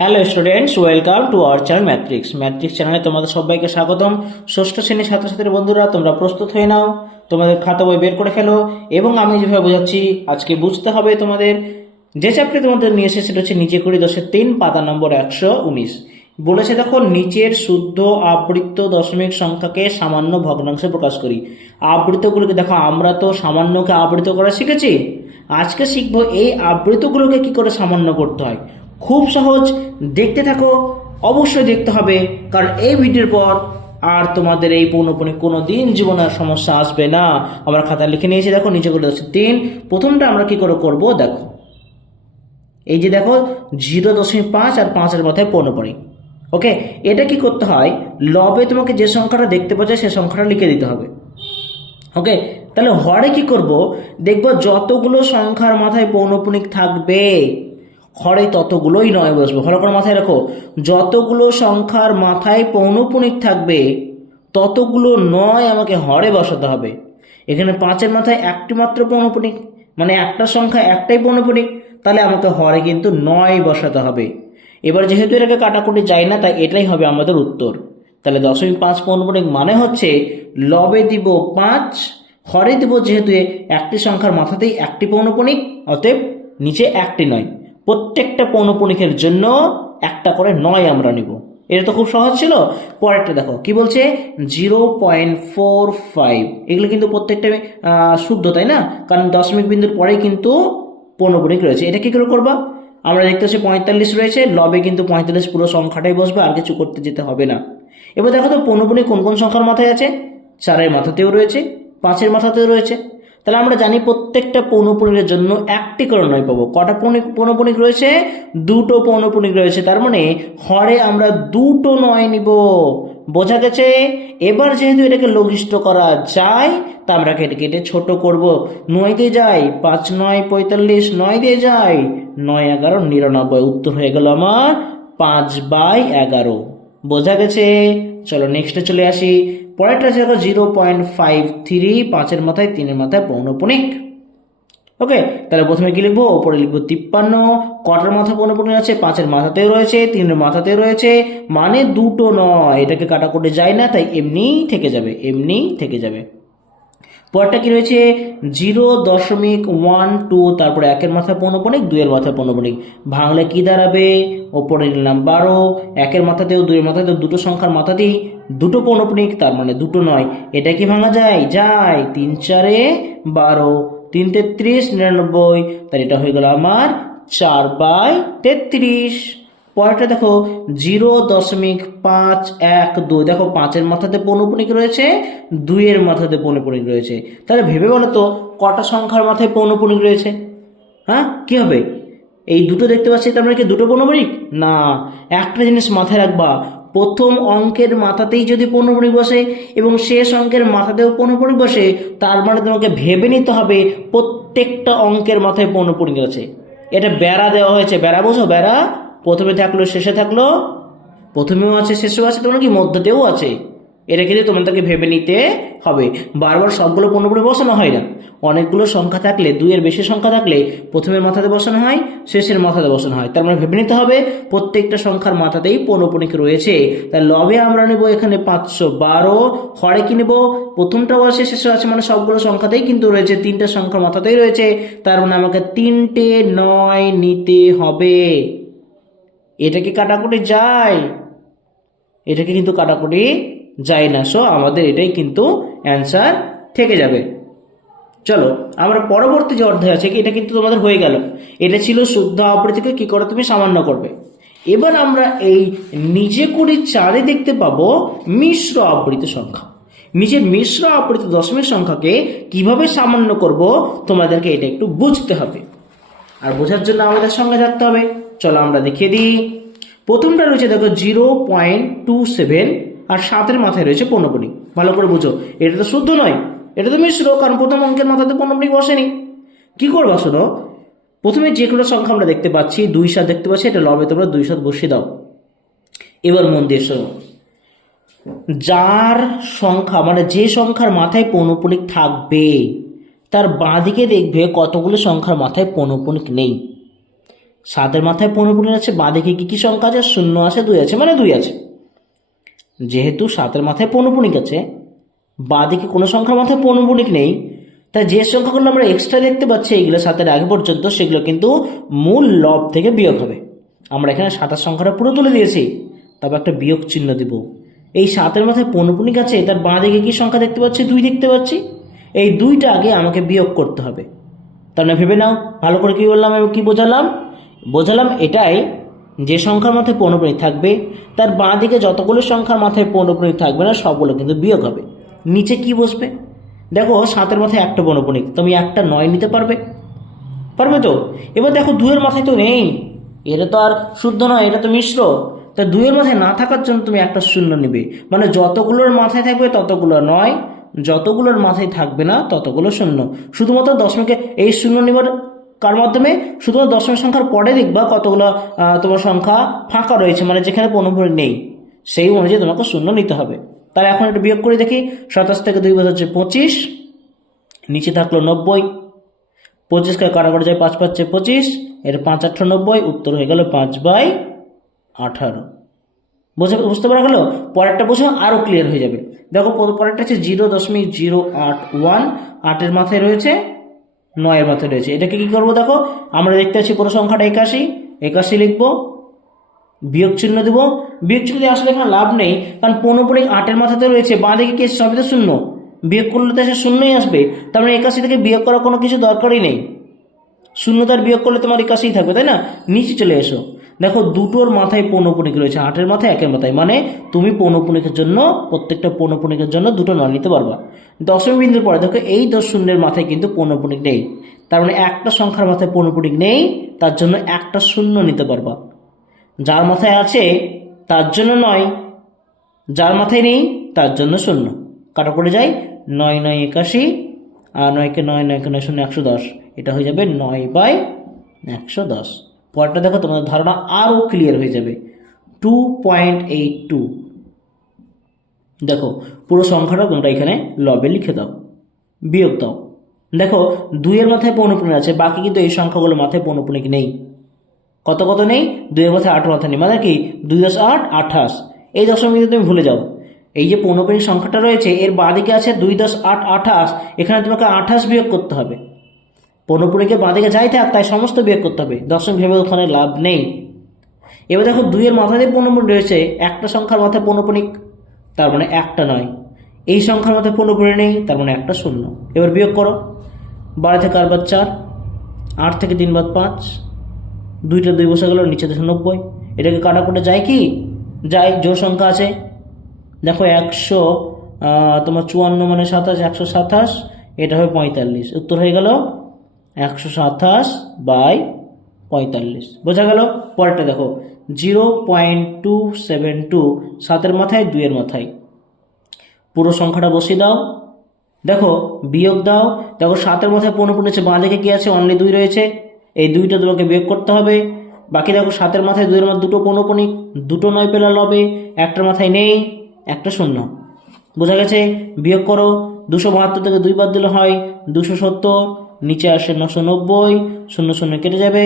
Hello students, welcome to our channel Mathrix চ্যানেলে তোমাদের সবাইকে স্বাগতম। ষষ্ঠ শ্রেণীর ছাত্রছাত্রীর বন্ধুরা, তোমরা প্রস্তুত হয়ে নাও, তোমাদের খাতা বই বের করে ফেলো এবং আমি যেভাবে বোঝাচ্ছি আজকে বুঝতে হবে। তোমাদের যে চ্যাপ্টার তোমাদের নিয়ে এসেছে সেটা হচ্ছে নিচে কুড়ি 10-3 পাতা নম্বর 119। বলেছে দেখো, নিচের শুদ্ধ আবৃত্ত দশমিক সংখ্যাকে সামান্য ভগ্নাংশে প্রকাশ করি। আবৃতগুলোকে দেখো, আমরা তো সামান্যকে আবৃত করা শিখেছি, আজকে শিখবো এই আবৃতগুলোকে কি করে সামান্য করতে হয়। খুব সহজ, দেখতে থাকো, অবশ্যই দেখতে হবে, কারণ এই ভিডিওর পর আর তোমাদের এই পৌনঃপুনিক কোনো দিন জীবনে আর সমস্যা আসবে না। আমরা খাতায় লিখে নিয়েছি, দেখো নিচে করে 3। প্রথমটা আমরা কি করে করবো দেখো, এই যে দেখো 0.5 আর 5-এর মাথায় পৌনঃপুনিক। ওকে, এটা কি করতে হয়, লবে তোমাকে যে সংখ্যাটা দেখতে পাচ্ছে সে সংখ্যাটা লিখে দিতে হবে। ওকে, তাহলে হরে কি করব, দেখবো যতগুলো সংখ্যার মাথায় পৌনঃপুনিক থাকবে হরে ততগুলোই নয় বসবে। ভালো করে মাথায় রাখো, যতগুলো সংখ্যার মাথায় পৌনঃপুনিক থাকবে ততগুলো নয় আমাকে হরে বসাতে হবে। এখানে 5-এর মাথায় একটি মাত্র পৌনঃপুনিক, মানে একটা সংখ্যা একটাই পৌনঃপুনিক, তাহলে আমাকে হরে কিন্তু 9 বসাতে হবে। এবার যেহেতু এটাকে কাটাকুটি যায় না, তাই এটাই হবে আমাদের উত্তর। তাহলে 0.5 পৌনঃপুনিক মানে হচ্ছে লবে দিব 5, হরে দিব যেহেতু একটি সংখ্যার মাথাতেই একটি পৌনঃপুনিক, অতএব নিচে একটি নয়। প্রত্যেকটা পৌনঃপুনিকের জন্য একটা করে 9 আমরা নিব। এটা তো খুব সহজ ছিল। পরেরটা দেখো কি বলছে, 0.45। এগুলো কিন্তু প্রত্যেকটা শুদ্ধ, তাই না? কারণ দশমিক বিন্দুর পরেই কিন্তু পৌনঃপুনিক রয়েছে। এটা কি করে করবা, আমরা দেখতে পাচ্ছি 45 রয়েছে, লবে কিন্তু 45 পুরো সংখ্যাটাই বসবে, আর কিছু করতে যেতে হবে না। এবার দেখো তো পৌনঃপুনিক কোন কোন সংখ্যার মাথায় আছে। 4-এর মাথাতেও রয়েছে, 5-এর মাথাতেও রয়েছে। তাহলে আমরা জানি প্রত্যেকটা পৌনঃপুনিকের জন্য একটি করে 9 পাবো। কটা পৌনঃপুনিক রয়েছে? দুটো পৌনঃপুনিক রয়েছে, তার মানে হরে আমরা দুটো 9 নিব। বোঝা গেছে? এবার যেহেতু এটাকে লঘিষ্ঠ করা যায়, তা আমরা কেটে কেটে ছোট করব। 9 দিয়ে যাই, 5 9 45, 9 দিয়ে যাই 9 11 99। উত্তর হয়ে গেল আমার 5/11। বোঝা গেছে? চলো নেক্সটে চলে আসি। পরেরটা দেখো 0.53, 5-এর মাথায় 3-এর মাথায় পৌনঃপুনিক। ওকে, তাহলে প্রথমে কি লিখবো, ওপরে লিখবো 53। কটার মাথা পৌনঃপুনিক আছে? 5-এর মাথাতেও রয়েছে, 3-এর মাথাতেও রয়েছে, মানে দুটো নয়। এটাকে কাটাকুটি যায় না, তাই এমনি থেকে যাবে, এমনি থেকে যাবে। পরেরটা কি রয়েছে, 0.12, তারপরে 1-এর মাথায় পৌনঃপুনিক, 2-এর মাথায় পৌনঃপুনিক। ভাঙলে কি দাঁড়াবে, ওপরে নিলাম 12, 1-এর মাথাতেও 2-এর মাথাতেও দুটো সংখ্যার মাথাতেই দুটো পৌনঃপুনিক, তার মানে দুটো নয়। এটা কি ভাঙা যায়? যায়। 3 4 12, 3 33 99, তাহলে এটা হয়ে গেল আমার 4/33। পরেরটা দেখো 0.512, দেখো 5-এর মাথাতে পৌনঃপুনিক রয়েছে, 2-এর মাথাতে পৌনঃপুনিক রয়েছে। তাহলে ভেবে বলো তো কটা সংখ্যার মাথায় পৌনঃপুনিক রয়েছে? হ্যাঁ, কি হবে? এই দুটো দেখতে পাচ্ছি, তার মানে কি দুটো পৌনঃপুনিক না? একটা জিনিস মাথায় রাখবা, প্রথম অঙ্কের মাথাতেই যদি পৌনঃপুনিক বসে এবং শেষ অঙ্কের মাথাতেও পৌনঃপুনিক বসে, তার মানে তোমাকে ভেবে নিতে হবে প্রত্যেকটা অঙ্কের মাথায় পৌনঃপুনিক আছে। এটা বেড়া দেওয়া হয়েছে, বেড়া বোঝো? বেড়া প্রথমে থাকলো শেষে থাকলো, প্রথমেও আছে শেষেও আছে, তোমার কি মধ্যতেও আছে। এটা কিন্তু তোমাদেরকে ভেবে নিতে হবে। বারবার সবগুলো পৌনঃপুনিক বসানো হয় না। অনেকগুলো সংখ্যা থাকলে, 2-এর বেশি সংখ্যা থাকলে প্রথমের মাথাতে বসানো হয়, শেষের মাথাতে বসানো হয়। তার মানে ভেবে নিতে হবে প্রত্যেকটা সংখ্যার মাথাতেই পৌনঃপুনিক রয়েছে। তাই লবে আমরা নেব এখানে 512, হরে কি নেব, প্রথমটাও আছে শেষেও আছে, মানে সবগুলো সংখ্যাতেই কিন্তু রয়েছে, 3টে সংখ্যার মাথাতেই রয়েছে, তার মানে আমাকে 3টে 9 নিতে হবে। এটা কি কাটাকুটি যায়? এটাকে কিন্তু কাটাকুটি যায় না। সো আমাদের এটাই কিন্তু অ্যান্সার থেকে যাবে। চলো আমরা পরবর্তী যে অধ্যায় আছে, এটা কিন্তু তোমাদের হয়ে গেল। এটা ছিল শুদ্ধ আবৃত্তিকে কি করে তুমি সামান্য করবে। এবার আমরা এই নিজে কুড়ি 4-এ দেখতে পাবো মিশ্র আবৃত সংখ্যা। নিজের মিশ্র আবৃত দশমিক সংখ্যাকে কিভাবে সামান্য করব, তোমাদেরকে এটা একটু বুঝতে হবে, আর বোঝার জন্য আমাদের সঙ্গে থাকতে হবে। চলো আমরা দেখিয়ে দিই। প্রথমটা রয়েছে দেখো 0.27, আর 7-এর মাথায় রয়েছে পৌনঃপুনিক। ভালো করে বুঝো, এটা তো শুদ্ধ নয়, এটা তো মিশ্র, কারণ প্রথম অঙ্কের মাথাতে পৌনঃপুনিক বসেনি। কি করবা শোনো, প্রথমে যে কোনো সংখ্যা আমরা দেখতে পাচ্ছি, 2-7 দেখতে পাচ্ছি, এটা লবে তোমরা 2-7 বসিয়ে দাও। এবার মন দিয়ে শোনো, যার সংখ্যা মানে যে সংখ্যার মাথায় পৌনঃপুনিক থাকবে তার বাঁ দিকে দেখবে কতগুলো সংখ্যার মাথায় পৌনঃপুনিক নেই। 7-এর মাথায় পৌনঃপুনিক আছে, বাঁদিকে কি কি সংখ্যা আছে? 0 আছে, 2 আছে, মানে 2 আছে। যেহেতু 7-এর মাথায় পৌনঃপুনিক আছে, বাঁদিকে কোনো সংখ্যার মাথায় পৌনঃপুনিক নেই, তাই যে সংখ্যাগুলো আমরা এক্সট্রা দেখতে পাচ্ছি এইগুলো 7-এর আগে পর্যন্ত, সেগুলো কিন্তু মূল লব থেকে বিয়োগ হবে। আমরা এখানে 27 সংখ্যাটা পুরো তুলে দিয়েছি, তবে একটা বিয়োগ চিহ্ন দিব। এই 7-এর মাথায় পৌনঃপুনিক আছে, তার বাঁদিকে কি সংখ্যা দেখতে পাচ্ছি? 2 দেখতে পাচ্ছি। এই 2টা আগে আমাকে বিয়োগ করতে হবে। তাহলে ভেবে নাও ভালো করে, কি বললাম এবং কি বোঝালাম এটাই, যে সংখ্যার মাথায় পৌনঃপুনিক থাকবে তার বাঁ দিকে যতগুলো সংখ্যার মাথায় পৌনঃপুনিক থাকবে না সবগুলো কিন্তু বিয়োগ হবে। নিচে কি বসবে? দেখো 7-এর মাথায় একটা পৌনঃপুনিক, তুমি একটা 9 নিতে পারবে তো? এবার দেখো 2-এর মাথায় তো নেই, এটা তো আর শুদ্ধ নয়, এটা তো মিশ্র। তা 2-এর মাথায় না থাকার জন্য তুমি একটা 0 নিবে, মানে যতগুলোর মাথায় থাকবে ততগুলো 9, যতগুলোর মাথায় থাকবে না ততগুলো 0। শুধুমাত্র দশমিকে এই 0 নিবার কার মাধ্যমে? শুধুমাত্র দশমিক সংখ্যার পরে দেখবা কতগুলো তোমার সংখ্যা ফাঁকা রয়েছে, মানে যেখানে পৌনঃপুনিক নেই, সেই অনুযায়ী তোমাকে 0 নিতে হবে। তাহলে এখন একটু বিয়োগ করে দেখি। 27 থেকে 2 বাদ হচ্ছে 25, নিচে থাকলো 90, 25কে কাটাকাটি যায় 5 5 25, এর 5 8 90, উত্তর হয়ে গেল 5/18। বুঝতে পারা গেল? পরেরটা বোঝো, আরও ক্লিয়ার হয়ে যাবে। দেখো পরেরটা হচ্ছে 0.081, 8-এর মাথায় রয়েছে, 9-এর মাথায় রয়েছে। এটাকে কি করবো? দেখো আমরা দেখতে পাচ্ছি পুরো সংখ্যাটা 81 লিখবো, বিয়োগ চিহ্ন দেব। বিয়োগ চিহ্ন দিয়ে আসলে এখানে লাভ নেই, কারণ পৌনঃপুনিক 8-এর মাথাতে রয়েছে, বাঁ দিকে কি সবই তো 0, বিয়োগ করলে তো সে 0ই আসবে। তার মানে 81 থেকে বিয়োগ করার কোনো কিছু দরকারই নেই, 0 তার বিয়োগ করলে তোমার 81 থাকবে, তাই না? নিচে চলে এসো, দেখো দুটোর মাথায় পৌনঃপুনিক রয়েছে, 8-এর মাথায় 1-এর মাথায়, মানে তুমি পৌনঃপুনিকের জন্য প্রত্যেকটা পৌনঃপুনিকের জন্য 2 9 নিতে পারবা। দশম বিন্দুর পরে দেখো এই 10 শূন্যের মাথায় কিন্তু পৌনঃপুনিক নেই, তার মানে একটা সংখ্যার মাথায় পৌনঃপুনিক নেই, তার জন্য একটা 0 নিতে পারবা। যার মাথায় আছে তার জন্য 9, যার মাথায় নেই তার জন্য 0। কাটা পড়ে যায় 9 9 81, আর 9কে 9 9কে 9 0 110, এটা হয়ে যাবে 9/110। পরেরটা দেখো, তোমাদের ধারণা আরও ক্লিয়ার হয়ে যাবে। 2.82, দেখো পুরো সংখ্যাটা তোমরা এখানে লবে লিখে দাও, বিয়োগ দাও। দেখো 2-এর মাথায় পৌনঃপুনিক আছে, বাকি কিন্তু এই সংখ্যাগুলোর মাথায় পৌনঃপুনিক নেই। কত নেই? 2-এর মাথায় 8-এর মাথায় নেই, মানে কি 2 × 8 = 28। এই দশমিক কিন্তু তুমি ভুলে যাও, এই যে পৌনঃপুনিক সংখ্যাটা রয়েছে এর বাঁদিকে আছে 2 × 8 = 28, এখানে তোমাকে 28 বিয়োগ করতে হবে। পৌনঃপুনিকের বাঁদিকে যাই থাক তাই সমস্ত বিয়োগ করতে হবে, দশমিক ভেবে ওখানে লাভ নেই। এবার দেখো 2-এর মাথায় পৌনঃপুনিক রয়েছে, একটা সংখ্যার মাথায় পৌনঃপুনিক, তার মানে একটা 9, এই সংখ্যার মাথায় পৌনঃপুনিক নেই, তার মানে একটা 0। এবার বিয়োগ করো, 12 থেকে 8 বাদ 4, 8 থেকে 3 বাদ 5, 2টা 2 বসে গেল, নিচে 90। এটাকে কাটাকুটে যায় কি? যায়, জোড় সংখ্যা আছে। দেখো 100 তোমার 54 মানে 27, 127, এটা হবে 45, উত্তর হয়ে গেল 127/45। বোঝা গেল? পরেরটা দেখো 0.272, 7-এর মাথায় 2-এর মাথায়, পুরো সংখ্যাটা বসিয়ে দাও। দেখো বিয়োগ দাও, দেখো 7-এর মাথায় পৌনঃপুনিক আছে, বাঁ দিকে কি আছে? অনলি 2 রয়েছে, এই 2টা তোমাকে বিয়োগ করতে হবে। বাকি দেখো 7-এর মাথায় 2-এর মাথায় 2টো পৌনঃপুনিক, 2 9 পেলা লবে, একটার মাথায় নেই, একটা 0। বোঝা গেছে? বিয়োগ করো, 272 থেকে 2 বাদ দিলে হয় 270, নিচে আসে 990, 0 0 কেটে যাবে,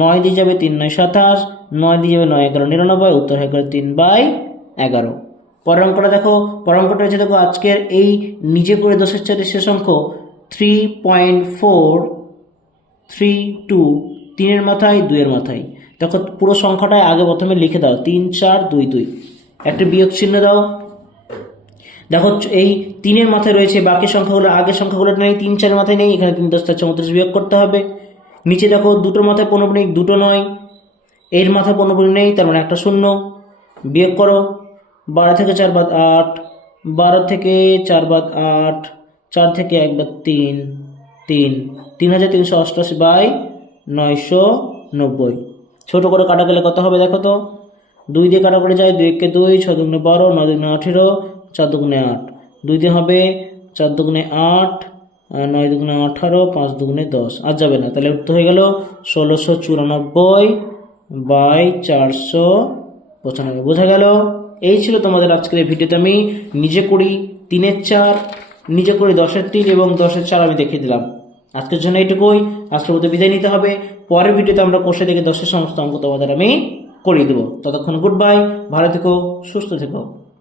9 দিয়ে যাবে 3 9 27, 9 দিয়ে যাবে 9 11 99, উত্তর হয়ে গেল 3/11। পরের অঙ্কটা দেখো, পরের অঙ্কটা হচ্ছে দেখো আজকের এই নিজে করে দশের চাইতে শেষ অঙ্ক 3.432, 3-এর মাথায় 2-এর মাথায়। দেখো পুরো সংখ্যাটাই আগে প্রথমে লিখে দাও, 3 4 2 2, একটা বিয়োগ চিহ্ন দাও। দেখো এই 3-এর মাথায় রয়েছে, বাকি সংখ্যাগুলো আগের সংখ্যাগুলো নেই, 3 4-এর মাথায় নেই, এখানে 3 10 34 বিয়োগ করতে হবে। নিচে দেখো 2টোর মাথায় পৌনঃপুনিক, 2টো 9, এর মাথায় পৌনঃপুনিক নেই, তার মানে একটা 0। বিয়োগ করো, 12 থেকে 4 বাদ 8, 12 থেকে 4 বাদ 8, 4 থেকে 1 বাদ 3, 3388/990। ছোট করে কাটা গেলে কত হবে দেখো তো, 2 দিয়ে কাটা করে যায়, 2 1 2, 6 2 12, 9 2 18, 4 2 8, 2 দিয়ে হবে 4 2 8, 9 2 18, 5 2 10, আর যাবে না, তাহলে উত্তর হয়ে গেল 1694/495। বোঝা গেল? এই ছিল তোমাদের আজকের এই ভিডিওতে আমি নিজে করি 3-এর 4, নিজে করি 10-এর 3 এবং 10-এর 4 আমি দেখিয়ে দিলাম। আজকের জন্য এইটুকুই। আজকের মতো বিদায় নিতে হবে। পরের ভিডিওতে আমরা কোষে থেকে 10-এর সমস্ত অঙ্ক তোমাদের আমি করিয়ে দেবো। ততক্ষণ গুড বাই, ভালো থেকো, সুস্থ থেকো।